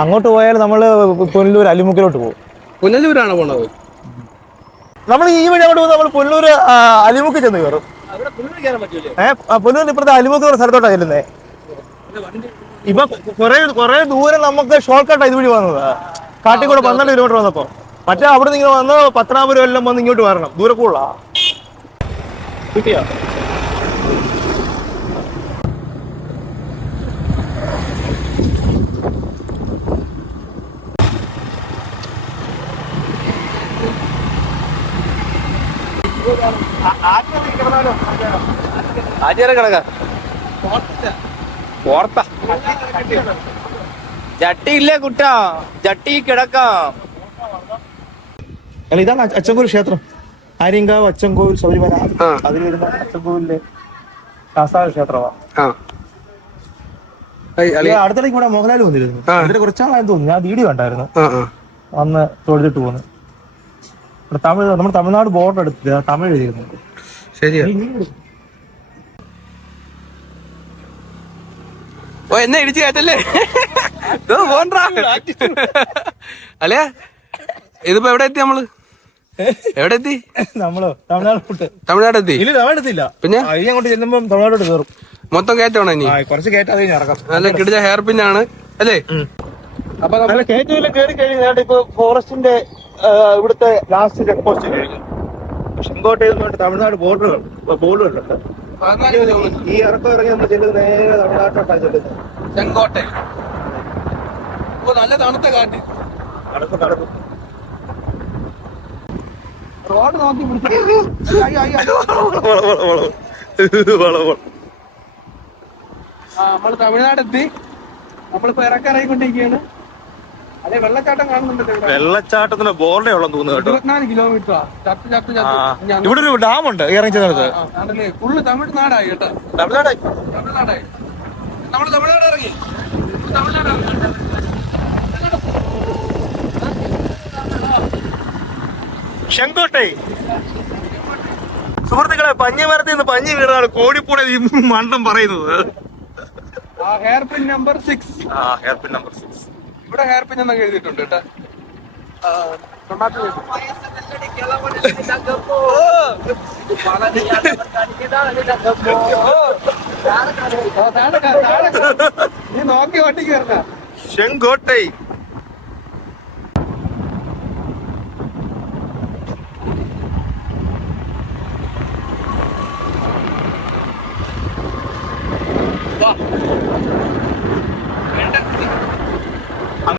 അങ്ങോട്ട് പോയാൽ നമ്മൾ പുനലൂർ അലിമുക്കിലോട്ട് പോകും. പുനലൂരാണോ പോണത്? നമ്മൾ ഈ വഴി അങ്ങോട്ട് പോകുമ്പോൾ നമ്മൾ പുനലൂർ അലിമുക്ക് ചെന്ന് കയറും. പുനലൂർ ഇപ്പുറത്തെ അലിമുക്ക് ഒരു സ്ഥലത്തോട്ടാണ് ചെല്ലുന്നത്. ഇപ്പൊ കുറെ ദൂരം നമുക്ക് ഷോർട്ട് കട്ടാണ് ഇതുവഴി വന്നത്. കാട്ടിക്കൂടെ 12 കിലോമീറ്റർ വന്നപ്പോ. മറ്റേ അവിടെ നിന്ന് ഇങ്ങനെ വന്ന് പത്തനാപുരം എല്ലാം വന്ന് ഇങ്ങോട്ട് വരണം. ദൂരെ കൂടുതലാ. കിട്ടിയാ ആചാര കിടക്ക പോർത്ത ജട്ടിയില്ലേ കുട്ടാ, ജട്ടി കിടക്കാം. അല്ല, ഇതാണ് അച്ചൻകോവിൽ ക്ഷേത്രം. ആര്യങ്കാവ് അച്ചൻകോവിൽ ശബരിമല അതിൽ വരുന്ന അച്ചൻകോവിലെ ശാസ്താവ് ക്ഷേത്രമാണ്. അടുത്തിടയ്ക്ക് ഇവിടെ മോഹൻലാൽ വന്നിരുന്നു. ഇതിന് കുറച്ചാളായെന്ന് തോന്നുന്നു. ഞാൻ വീഡിയോ കണ്ടായിരുന്നു. അന്ന് തൊഴുതിട്ട് പോന്നു. തമിഴ്, നമ്മുടെ തമിഴ്നാട് ബോർഡർ എടുത്തില്ല, തമിഴ് എഴുതിയിരുന്നുണ്ട്. ശരിയാ. ഓ, എന്നെ ഇടിച്ചു കയറ്റല്ലേ പോണ്ടാ അല്ലേ. ഇതിപ്പോ എവിടെ എത്തി നമ്മള്? എവിടെ എത്തി നമ്മള്? തമിഴ്നാട് തമിഴ്നാട് എത്തി. ഇല്ല, തമിഴ്നാട് എത്തിയില്ല. പിന്നെ അങ്ങോട്ട് ചെല്ലുമ്പോ തമിഴ്നാടോട്ട് കയറും. മൊത്തം കയറ്റമാണോ ഇനി? കുറച്ച് കയറ്റാതെ ഇറക്കാം. നല്ല കിടിച്ച ഹെയർ പിന്നാണ് അല്ലേ? അപ്പൊ നല്ല കയറ്റം കയറി കഴിഞ്ഞാൽ ഇപ്പൊ ഫോറസ്റ്റിന്റെ ഇവിടുത്തെ ലാസ്റ്റ് ചെക്ക് പോസ്റ്റ് കഴിഞ്ഞു. ചെങ്കോട്ടയിൽ തമിഴ്നാട് ബോർഡറുകളുണ്ട്. ഈ ഇറക്കം ഇറങ്ങി നമ്മൾ ചെല്ലുന്നത് നേരെ തമിഴ്നാട്ടിലോട്ടാണ് ചെല്ലുന്നത്. ചെങ്കോട്ട നല്ല തണുത്ത കാറ്റ്. നടക്കും. റോഡ് നോക്കി നമ്മള് തമിഴ്നാടെത്തി. നമ്മളിപ്പോ ഇറക്കിറങ്ങിക്കൊണ്ടിരിക്കുകയാണ്. അതെ, വെള്ളച്ചാട്ടം കാണുന്നുണ്ടല്ലോ. വെള്ളച്ചാട്ടത്തിന്റെ ബോർഡേ ഉള്ളു തോന്നുന്നു. 24 കിലോമീറ്റർ. ഇവിടെ ഒരു ഡാമുണ്ട് ഇറങ്ങി ചെന്നത്. ഫുള്ള് തമിഴ്നാടായി കേട്ടോ. തമിഴ്നാടായി. നമ്മള് തമിഴ്നാട് ഇറങ്ങി. ചെങ്കോട്ടை. സുഹൃത്തുക്കളെ, പഞ്ഞിമരത്തിൽ നിന്ന് പഞ്ഞി വീണാണ് കോഴിപ്പൂടെ ഈ മണ്ടം പറയുന്നത്. Hair pin number 6. Hair pin number 6. ഇവിടെ ഹെയർ പിൻ എന്നൊക്കെ എഴുതിയിട്ടുണ്ട് കേട്ടോ. നീ നോക്കി വണ്ടി കയറ. ചെങ്കോട്ടை.